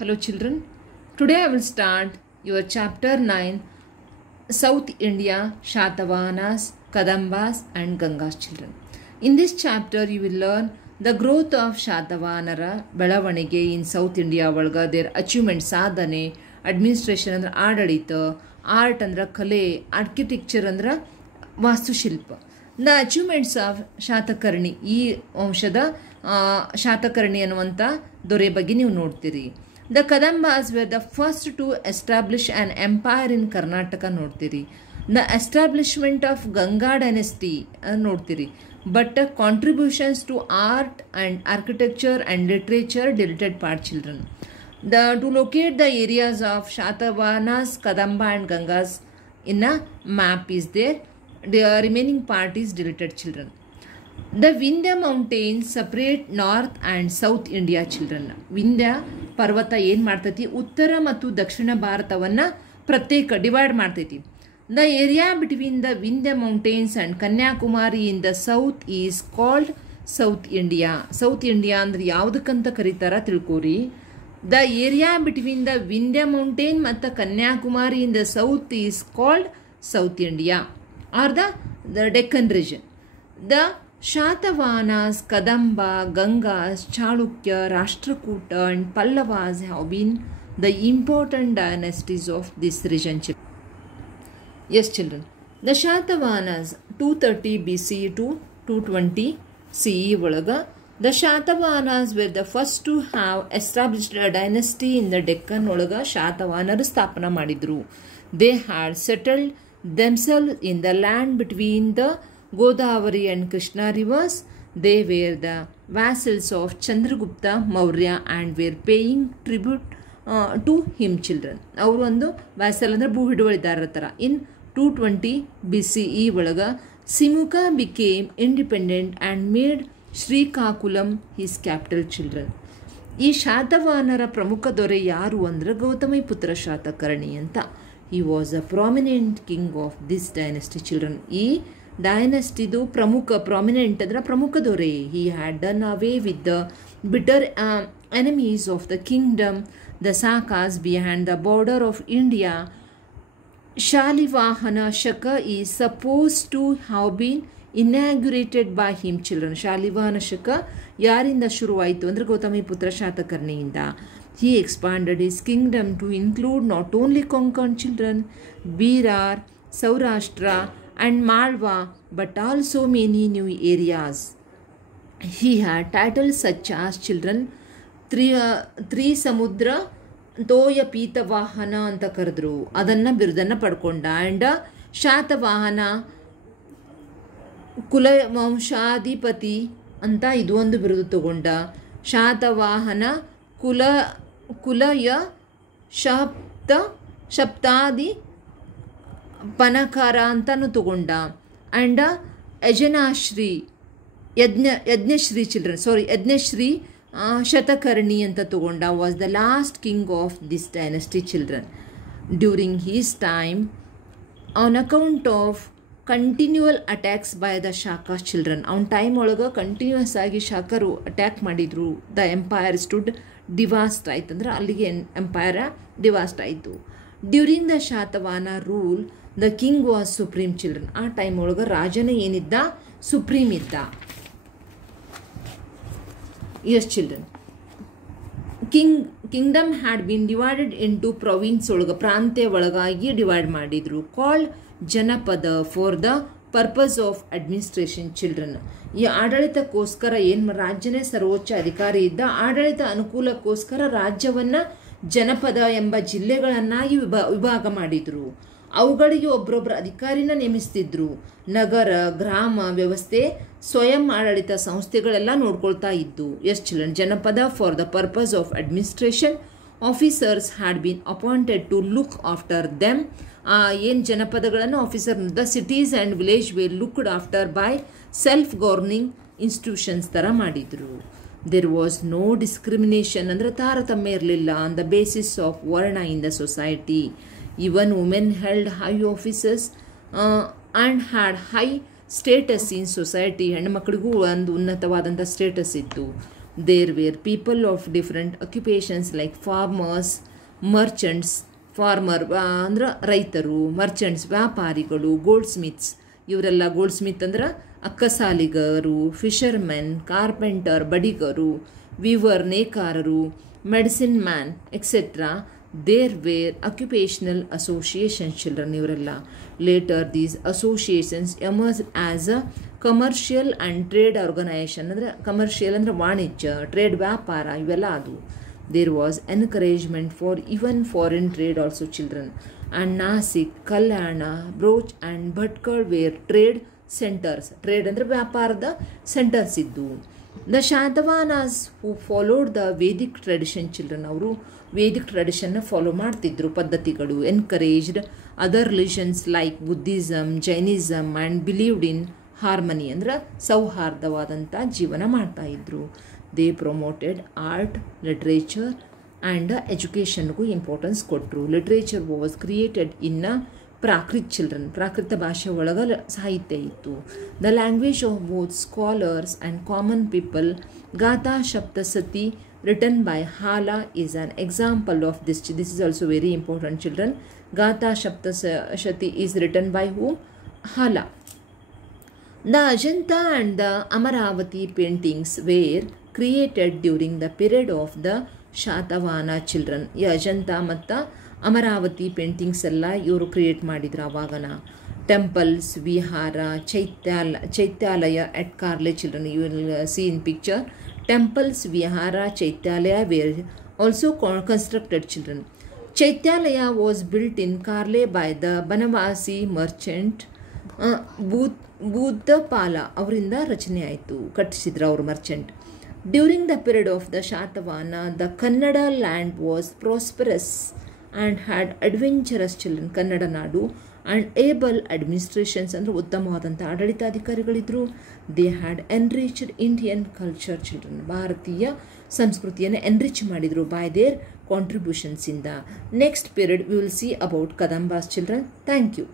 Hello children, today I will start your chapter 9 South India Shatavahanas, Kadambas and Gangas children. In this chapter you will learn the growth of Shatavahanara Belavanige in South India Valga, their achievements, sadhane, administration andra ಆಡಳಿತ, art andra kale, architecture andra ವಾಸ್ತುಶಿಲ್ಪ. The achievements of Satakarni, ಈ ವಂಶದ ಶಾತಕರ್ಣಿ ಅನ್ನುವಂಥ ದೊರೆ ಬಗ್ಗೆ ನೀವು ನೋಡ್ತೀರಿ. The Kadambas were the first to establish an empire in Karnataka ನೋಡ್ತೀರಿ. The establishment of Ganga dynasty ನೋಡ್ತೀರಿ. But contributions to art and architecture and literature deleted part children. To locate the areas of Shatavahanas, Kadamba and Gangas in a map is there. The remaining part is deleted children. The Vindhya mountains separate North and South India children. Vindhya ಪರ್ವತ ಏನು ಮಾಡ್ತೈತಿ, ಉತ್ತರ ಮತ್ತು ದಕ್ಷಿಣ ಭಾರತವನ್ನ ಪ್ರತ್ಯೇಕ divide ಮಾಡ್ತೈತಿ. The area between the Vindhya mountains and Kanyakumari in the south is called south India. South India ಅಂದ್ರೆ ಯಾವುದಕ್ಕಂತ ಕರೀತಾರ ತಿಳ್ಕೋರಿ. The area between the Vindhya mountain ಮತ್ತು Kanyakumari in the south is called south India are the Deccan region. The Shatavahanas, Kadamba, Gangas, Chalukya, Rashtrakuta and Pallavas have been the important dynasties of this region. Yes children, the Shatavahanas 230 BC to 220 CE Valaga, the Shatavahanas were the first to have established a dynasty in the Deccan Valaga. Shatavahanar ಸ್ಥಾಪನ ಮಾಡಿದ್ರು. They had settled themselves in the land between the Godavari and Krishna rivers. They were the vassals of Chandragupta Maurya and were paying tribute to him children. ಅವರು ಒಂದು ವ್ಯಾಸಲ್ ಅಂದ್ರೆ ಭೂ ಹಿಡುವಳಿದಾರರ ತರ. In 220 BCE ಒಳಗ Simuka became independent and made Srikakulam his capital children. ಈ ಶಾತವಾಹನರ ಪ್ರಮುಖ ದೊರೆ ಯಾರು ಅಂದ್ರೆ ಗೌತಮಿಪುತ್ರ ಶಾತಕರ್ಣಿ ಅಂತ. He was a prominent king of this dynasty children. ಈ ಡೈನೆಸ್ಟಿದು ಪ್ರಾಮಿನೆಂಟ್ ಅಂದ್ರೆ ಪ್ರಮುಖ ದೊರೆ. He had done away with the bitter enemies of the kingdom, the Sakas behind the border of India. Shalivahana Shaka is supposed to have been inaugurated by him children. Shalivahana ಶಕ ಯಾರಿಂದ ಶುರುವಾಯಿತು ಅಂದ್ರೆ Gautamiputra ಶಾತಕರ್ಣಿಯಿಂದ. He expanded his kingdom to include not only conquered children, Birar, Saurashtra and Malwa, but also many new areas. He had titles such as children three ಸಮುದ್ರ ತೋಯ ಪೀತವಾಹನ ಅಂತ ಕರೆದ್ರು, ಅದನ್ನ ಬಿರುದನ್ನ ಪಡ್ಕೊಂಡ. And Satavahana ಕುಲವಂಶಾಧಿಪತಿ ಅಂತ ಇದು ಒಂದು ಬಿರುದು ತಗೊಂಡ. ಶಾತವಾಹನ ಕುಲಯ ಶಪ್ತಾದಿ ಪನಕಾರ ಅಂತಾನು ತಗೊಂಡ. ಅಂಡ್ ಯಜ್ಞಶ್ರೀ ಶತಕರ್ಣಿ ಅಂತ ತಗೊಂಡ. Was the last king of this dynasty children. During his time on account of continual attacks by the Shakas children, ಅವನ ಟೈಮ್ ಒಳಗೆ ಕಂಟಿನ್ಯೂಸ್ ಆಗಿ ಶಾಕರು ಅಟ್ಯಾಕ್ ಮಾಡಿದ್ರು. ದ ಎಂಪೈರ್ ಸ್ಟುಡ್ ಡಿವಾಸ್ಟ್ ಆಯ್ತು ಅಂದ್ರೆ ಅಲ್ಲಿಗೆ ಎಂಪೈರ್ ಡಿವಾಸ್ಟ್ ಆಯಿತು. During the Satavahana rule the king was supreme children. ಆ ಟೈಮ್ ಒಳಗೆ ರಾಜನ ಏನಿದ್ದ, ಸುಪ್ರೀಂ ಇದ್ದ. Yes children, kingdom had been divided into provinces ಒಳಗೆ, ಪ್ರಾಂತ್ಯ ಒಳಗಾಗಿ ಡಿವೈಡ್ ಮಾಡಿದ್ರು. ಕಾಲ್ಡ್ ಜನಪದ for the purpose of administration children. ಈ ಆಡಳಿತಕ್ಕೋಸ್ಕರ ರಾಜ್ಯನೇ ಸರ್ವೋಚ್ಚ ಅಧಿಕಾರಿ ಇದ್ದ. ಆಡಳಿತ ಅನುಕೂಲಕ್ಕೋಸ್ಕರ ರಾಜ್ಯವನ್ನ ಜನಪದ ಎಂಬ ಜಿಲ್ಲೆಗಳನ್ನಾಗಿ ವಿಭಾಗ ಮಾಡಿದ್ರು. ಅವುಗಳಿಗೆ ಒಬ್ಬರೊಬ್ಬರ ಅಧಿಕಾರಿನ ನೇಮಿಸ್ತಿದ್ರು. ನಗರ ಗ್ರಾಮ ವ್ಯವಸ್ಥೆ ಸ್ವಯಂ ಆಡಳಿತ ಸಂಸ್ಥೆಗಳೆಲ್ಲ ನೋಡ್ಕೊಳ್ತಾ ಇದ್ದು. Yes children, janapada for the purpose of administration officers had been appointed to look after them. ಏನು ಜನಪದಗಳನ್ನು officer, the cities and village were looked after by self governing institutions ಥರ ಮಾಡಿದ್ರು. ದೇರ್ ವಾಸ್ ನೋ ಡಿಸ್ಕ್ರಿಮಿನೇಷನ್ ಅಂದರೆ ತಾರತಮ್ಯ ಇರಲಿಲ್ಲ on the basis of ವರ್ಣ in the society. Even women held high offices and had high status in society. ಹೆಣ್ಣು ಮಕ್ಕಳಿಗೂ ಒಂದು ಉನ್ನತವಾದಂಥ status ಇತ್ತು. There were people of different occupations like farmers, merchants, ಅಂದ್ರೆ ರೈತರು, ಮರ್ಚೆಂಟ್ಸ್ ವ್ಯಾಪಾರಿಗಳು, ಗೋಲ್ಡ್ ಸ್ಮಿತ್ಸ್ ಇವರೆಲ್ಲ goldsmith ಅಂದ್ರೆ ಅಕ್ಕಸಾಲಿಗರು, ಫಿಶರ್ಮೆನ್, ಕಾರ್ಪೆಂಟರ್ ಬಡಿಗರು, ವೀವರ್ ನೇಕಾರರು, medicine man etcetera. There were occupational associations children ಇವರೆಲ್ಲ. Later these associations emerge as a commercial and trade organisation ಅಂದರೆ ಕಮರ್ಷಿಯಲ್ ಅಂದರೆ ವಾಣಿಜ್ಯ, ಟ್ರೇಡ್ ವ್ಯಾಪಾರ ಇವೆಲ್ಲ ಅದು. There was encouragement for even foreign trade also children. And Nasik, Kalyan, Broach and Bhatkal were trade centres. Trade ಅಂದರೆ ವ್ಯಾಪಾರದ centres ಇದ್ದು. The Satavahanas who followed the Vedic tradition children. ಅವರು ವೇದಿಕ್ ಟ್ರೆಡಿಷನ್ನ ಫಾಲೋ ಮಾಡ್ತಿದ್ರು ಪದ್ಧತಿಗಳು. Encouraged other religions like Buddhism, Jainism and believed in harmony ಅಂದರೆ ಸೌಹಾರ್ದವಾದಂಥ ಜೀವನ ಮಾಡ್ತಾಯಿದ್ರು. They promoted art, literature and ಎಜುಕೇಷನ್ಗೂ ಇಂಪಾರ್ಟೆನ್ಸ್ ಕೊಟ್ಟರು. Literature was created in Prakrit children. Prakrit ಭಾಷೆ ಒಳಗೆ ಸಾಹಿತ್ಯ ಇತ್ತು. The language of both scholars and common people. Gatha Saptasati written by Hala is an example of this. This is also very important children. Gatha Saptashati is written by whom? Hala. The Ajanta and the Amaravati paintings were created during the period of the Shatavahana children. ಈ ಅಜಂತ ಮತ್ತು Amaravati paintings ಎಲ್ಲ ಇವರು create ಮಾಡಿದ್ರು ಆವಾಗನ. Temples, ವಿಹಾರ, ಚೈತ್ಯಾಲಯ at Karle children. You will see in picture. Temples, vihara, Chaityalaya were also constructed children. Chaityalaya was built in Karle by the Banavasi merchant ಬುದ್ಧಪಾಲ ಅವರಿಂದ ರಚನೆ ಆಯಿತು, ಕಟ್ಟಿಸಿದ್ರು ಅವರು merchant. During the period of the Satavahana the Kannada land was prosperous and had adventurous children. Kannada ನಾಡು and able administrations ಅಂದರೆ ಉತ್ತಮವಾದಂಥ ಆಡಳಿತಾಧಿಕಾರಿಗಳಿದ್ದರು. They had enriched Indian culture children. ಭಾರತೀಯ ಸಂಸ್ಕೃತಿಯನ್ನು ಎನ್ರಿಚ್ ಮಾಡಿದರು ಬೈ ದೇರ್ ಕಾಂಟ್ರಿಬ್ಯೂಷನ್ಸಿಂದ. Next period we will see about Kadambas children. Thank you.